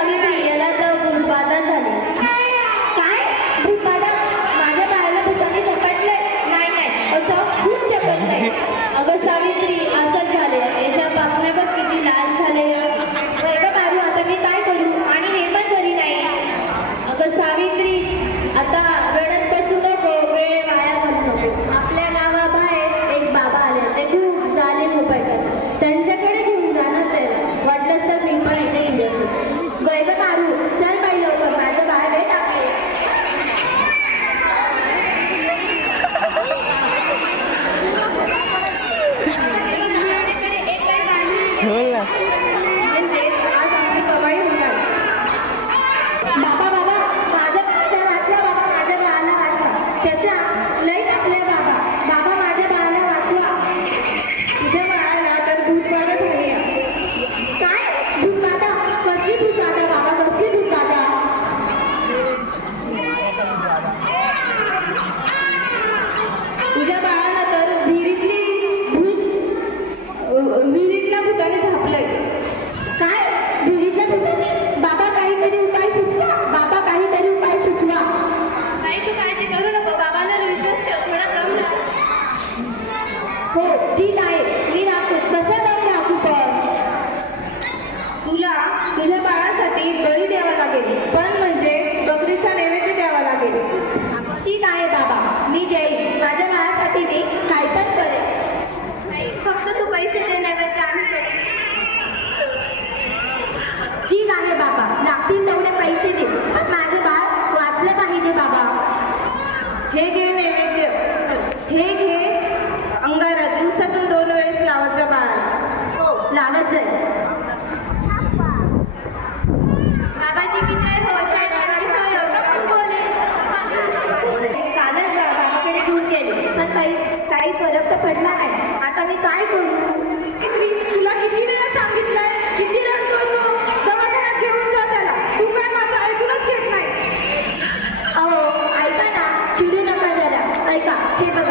आणि नारियाला भूबाधा झाली. काय? भूबाधा माझ्या बाळाला भूताने झपटलं नाही नाही. असं होऊच शकत नाही. अगं सावित्री 伟大的。तुला तुझ्या बाळासाठी बळी द्यावा लागेल. पण म्हणजे बकरीचा नैवेद्य द्यावा लागेल. ठीक आहे बाबा मी देईन माझ्या बाळासाठी मी काय पण करेल फक्त तू पैसे दे नैवेद्य आम्ही ठीक आहे बाबा लागतील तेवढे पैसे दे. पण माझे बाळ वाचलं पाहिजे बाबा. हे घे नैवेद्य. हे घे. keep it